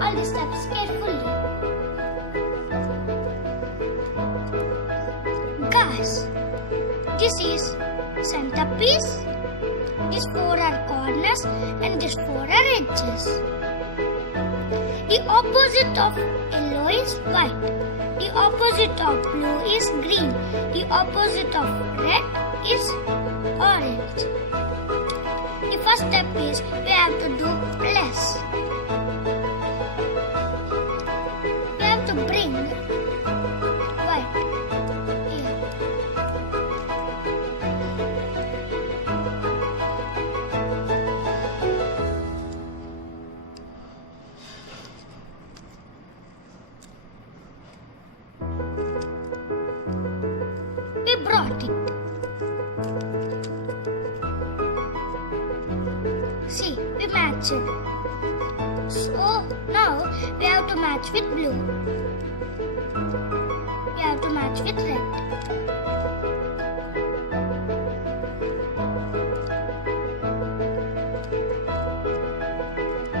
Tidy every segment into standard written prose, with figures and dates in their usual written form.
all the steps carefully. Guys, this is centerpiece, these 4 are corners and these 4 are edges. The opposite of yellow is white. The opposite of blue is green. The opposite of red is orange. The first step is we have to do plus. We have to bring white here. We brought it. See, we matched it. So now we have to match with blue. We have to match with red.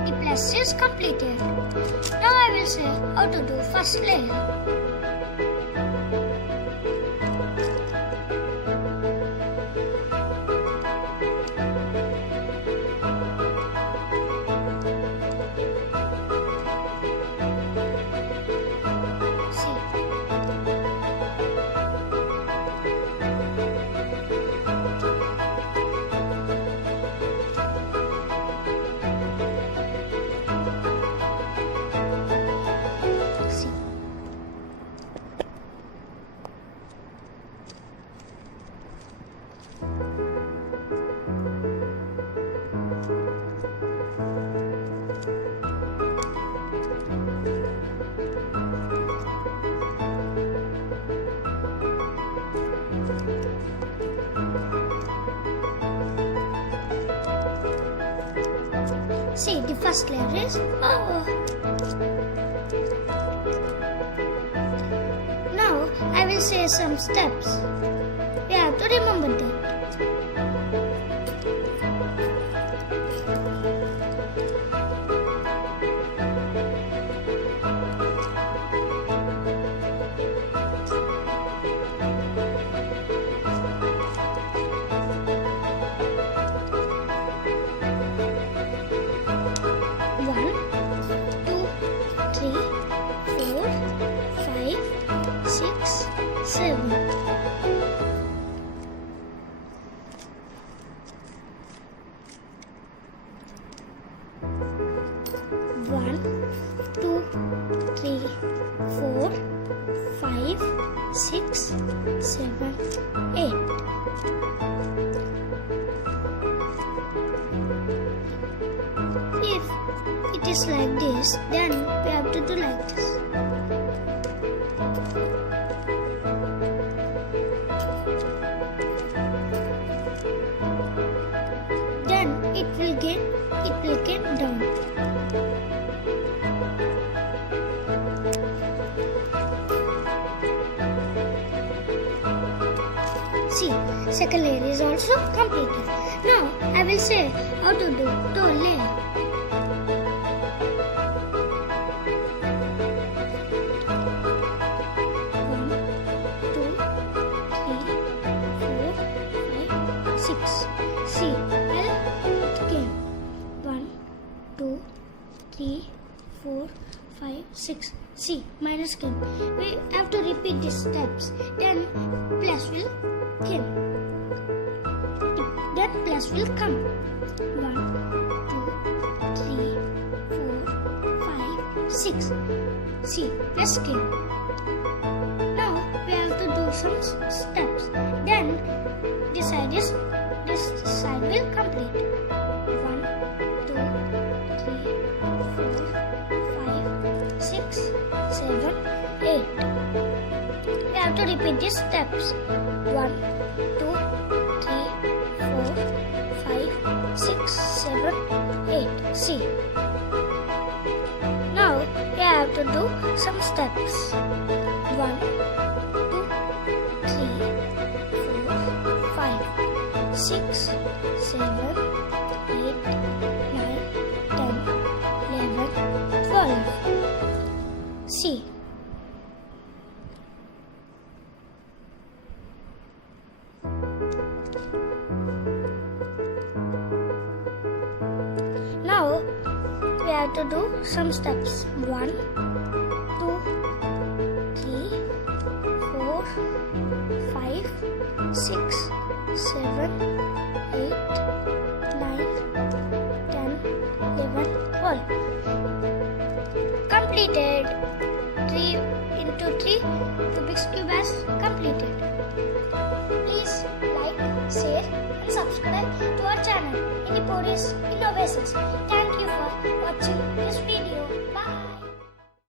The plus is completed. Now I will say how to do first layer. See, the first layer is over. Now, I will say some steps. We have to remember that. One, two, three, 4, 5, 6, 7, 8. If it is like this, then we have to do like this. Then it will get down. See, second layer is also completed. Now I will say how to do third layer. One, two, three, 4, 5, 6. See, it came. 1, 2, 3, 4, 5, 6. See, minus came. We have to repeat these steps. Then plus will come. Then plus will come. 1, 2, 3, 4, 5, 6. See, plus came. Now we have to do some steps. Then this side will complete. 1, 2, 3, 4, 5, 6, 7, 8. We have to repeat these steps. 1, 2, 3, 4, 5, 6, 7, 8. See. Now we have to do some steps. 1, 2, 3, 4, 5, 6, 7, 8, 9, 10, 11, 12. easy. Now we have to do some steps. 1, 2, 3, 4, 5, 6, 7, 8, 9, 10, 11, 12. Completed. 3 into 3 Rubik's Cube has completed. Please like, share and subscribe to our channel, Independence Innovations. Thank you for watching this video.